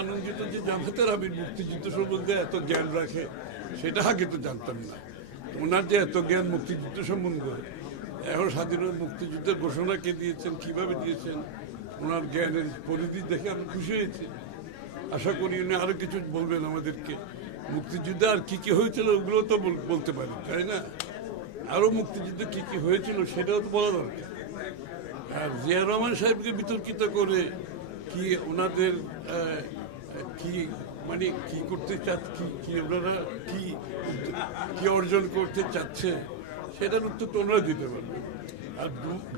আনন্দিত যে জামাতের আমির মুক্তিযুদ্ধ সম্বন্ধে এত জ্ঞান রাখে, সেটা আগে তো জানতাম না। ওনার যে এত জ্ঞান মুক্তিযুদ্ধ সম্বন্ধে, এখন স্বাধীনতা মুক্তিযুদ্ধের ঘোষণা কে দিয়েছেন, কিভাবে দিয়েছেন, ওনার জ্ঞানের পরিধি দেখে আমি খুশি হয়েছি। আশা করি উনি আরো কিছু বলবেন আমাদেরকে। মুক্তিযুদ্ধে আর কি কি হয়েছিল ওগুলো তো বলতে পারি, তাই না? আরো মুক্তিযুদ্ধে কি কি হয়েছিল সেটাও তো বলা দরকার। আর জিয়া রহমান সাহেবকে বিতর্কিত করে কি ওনাদের কি মানে কি করতে চাচ্ছে, কি ওনারা কি অর্জন করতে চাচ্ছে, সেটার উত্তর তো ওনারা দিতে পারবে। আর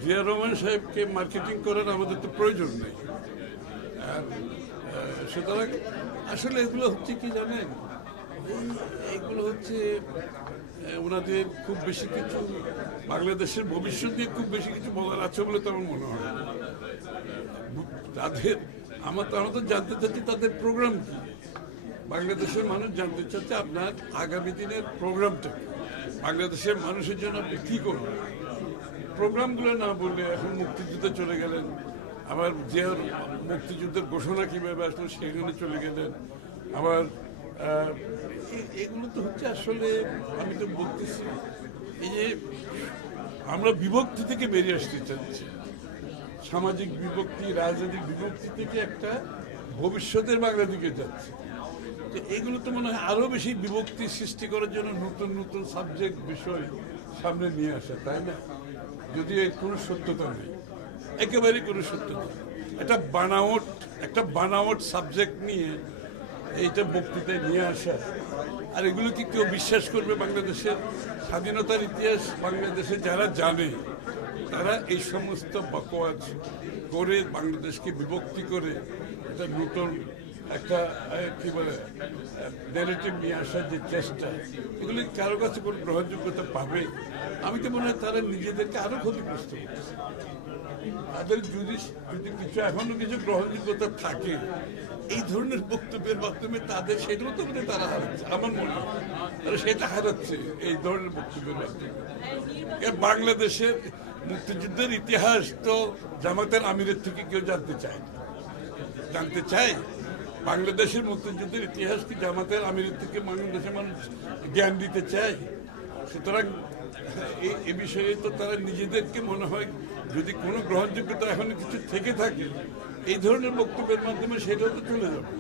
জিয়া রহমান সাহেবকে মার্কেটিং করার আমাদের তো প্রয়োজন নেই। আর সুতরাং আসলে এগুলো হচ্ছে কি জানেন, এইগুলো হচ্ছে ওনাদের খুব বেশি কিছু বাংলাদেশের ভবিষ্যৎ নিয়ে খুব বেশি কিছু বলার আছে বলে তো আমার মনে হয়। তাদের আমরা তো জানতে চাচ্ছি তাদের প্রোগ্রাম কি। বাংলাদেশের মানুষ জানতে চাচ্ছে আপনার আগামী দিনের প্রোগ্রামটা কি, বাংলাদেশের মানুষের জন্য আপনি কী করবেন। প্রোগ্রামগুলো না বললে এখন মুক্তিযুদ্ধে চলে গেলেন, আবার যে মুক্তিযুদ্ধের ঘোষণা কীভাবে আসলো সেখানে চলে গেলেন। আবার এগুলো তো হচ্ছে আসলে আমি তো বলতেছি এই যে আমরা বিভক্তি থেকে বেরিয়ে আসতে চাচ্ছি, সামাজিক বিভক্তি, রাজনৈতিক বিভক্তি থেকে একটা ভবিষ্যতের বাংলা দিকে যাচ্ছে। তো এগুলো তো মনে হয় আরো বেশি বিভক্তি সৃষ্টি করার জন্য নতুন নতুন সাবজেক্ট বিষয় সামনে নিয়ে আসে, তাই না? যদিও এর কোনো সত্যতা নেই, একেবারেই কোনো সত্যতা। একটা বানাওয়াট সাবজেক্ট নিয়ে এইটা বক্তৃতায় নিয়ে আসা, আর এগুলো কি কেউ বিশ্বাস করবে? বাংলাদেশের স্বাধীনতার ইতিহাস বাংলাদেশে যারা জানে তারা এই সমস্ত বকওয়াজ করে বাংলাদেশকে বিভক্তি করে এটা নতুন একটা কি বলে ন্যারেটিভ নিয়ে আসার যে চেষ্টা, এগুলি কারো কাছে কোনো গ্রহণযোগ্যতা পাবে? আমি তো মনে হয় তারা নিজেদেরকে আরো ক্ষতিগ্রস্ত করছে। তাদের যদি কিছু এখনো কিছু গ্রহণযোগ্যতা থাকে, এই ধরনের বক্তব্যের মাধ্যমে তাদের সেটাও তো বোধহয় তারা হারাচ্ছে, আমার মনে হয় তারা সেটা হারাচ্ছে এই ধরনের বক্তব্যের মাধ্যমে। বাংলাদেশের মুক্তিযুদ্ধের ইতিহাস তো জামাতের আমিরের থেকে কেউ জানতে চায় না। জানতে চায় বাংলাদেশের মুক্তিযুদ্ধের ইতিহাস কি জামাতের আমিরের থেকে বাংলাদেশের মানুষ জ্ঞান দিতে চায়? সুতরাং এই বিষয়ে তো তারা নিজেদেরকে মনে হয় যদি কোনো গ্রহণযোগ্যতা এখন কিছু থেকে থাকে, এই ধরনের বক্তব্যের মাধ্যমে সেটাও তো চলে যাবে।